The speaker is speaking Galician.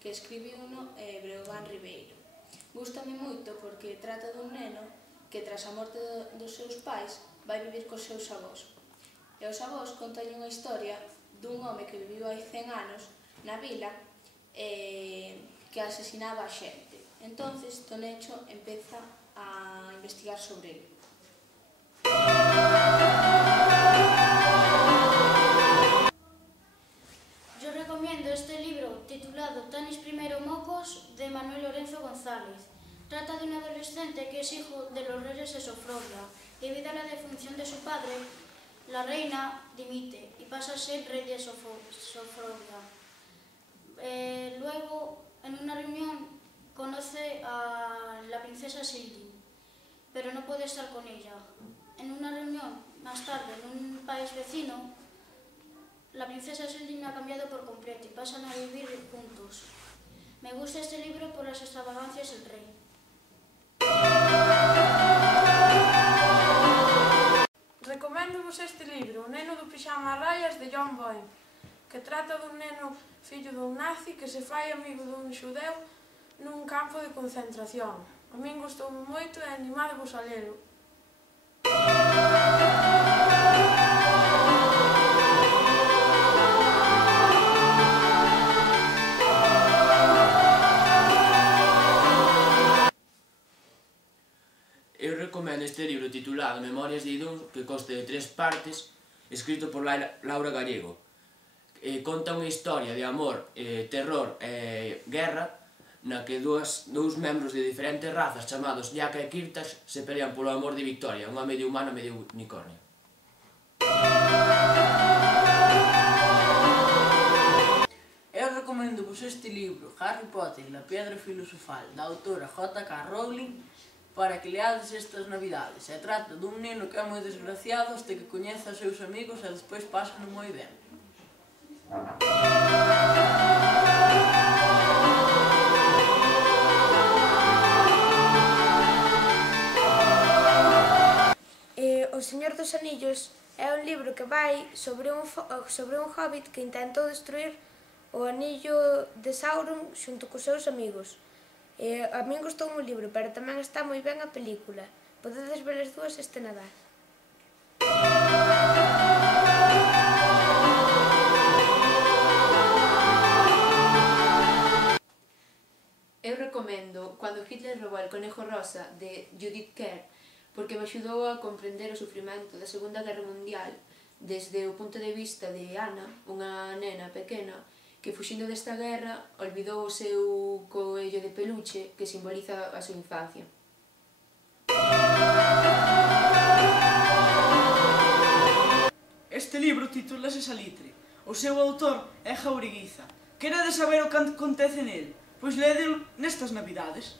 que escribiu Breogán Ribeiro. Gústame moito porque trata dun neno que tras a morte dos seus pais vai vivir cos seus avós. E os avós contan unha historia dun home que viviu hai 100 anos na vila que asesinaba a xente. Entonces, Tonecho empeza a investigar sobre ele. Yo recomiendo este libro titulado Tanis Primero Mocos de Manuel Lorenzo González. Trata de un adolescente que es hijo de los reyes de Sofronia. Debido a la defunción de su padre, la reina dimite y pasa a ser rey de Sofronia. Luego, en una reunión, conoce a la princesa Sildin, pero no puede estar con ella. En una reunión, más tarde, en un país vecino, la princesa Sildin ha cambiado por completo y pasan a vivir juntos. Me gusta este libro por las extravagancias del rey. Recoméndovos este libro, O neno do pixama a raias, de John Boyne, que trata dun neno fillo dun nazi que se fai amigo dun xudeu nun campo de concentración. A min gustoume moito e animádevos a lelo. Eu recomendo este libro titulado Memorias de Idún, que consta de 3 partes, escrito por Laura Gallego. Conta unha historia de amor, terror e guerra, na que dous membros de diferentes razas chamados Yaka e Kirtash se pelean polo amor de Victoria, unha medio humana e medio unicornio. Eu recomendo-vos este libro, Harry Potter e la Piedra Filosofal, da autora J.K. Rowling, para que leades estas navidades. Se trata dun neno que é moi desgraciado hasta que coñece os seus amigos e despois pásano moi ben. O Señor dos Anillos é un libro que vai sobre un hobbit que intentou destruir o anillo de Sauron xunto cos seus amigos. A min gustou o libro, pero tamén está moi ben a película. Podedes ver as dúas este Nadal. Eu recomendo Cuando Hitler robou el conejo rosa, de Judith Kerr, porque me axudou a comprender o sufrimento da Segunda Guerra Mundial desde o punto de vista de Anna, unha nena pequena, que fuxindo desta guerra olvidou o seu coello de peluche que simboliza a súa infancia. Este libro titúlase Salitre. O seu autor é Jaureguiza. Queredes saber o que acontece nel? Pois lédelo nestas navidades.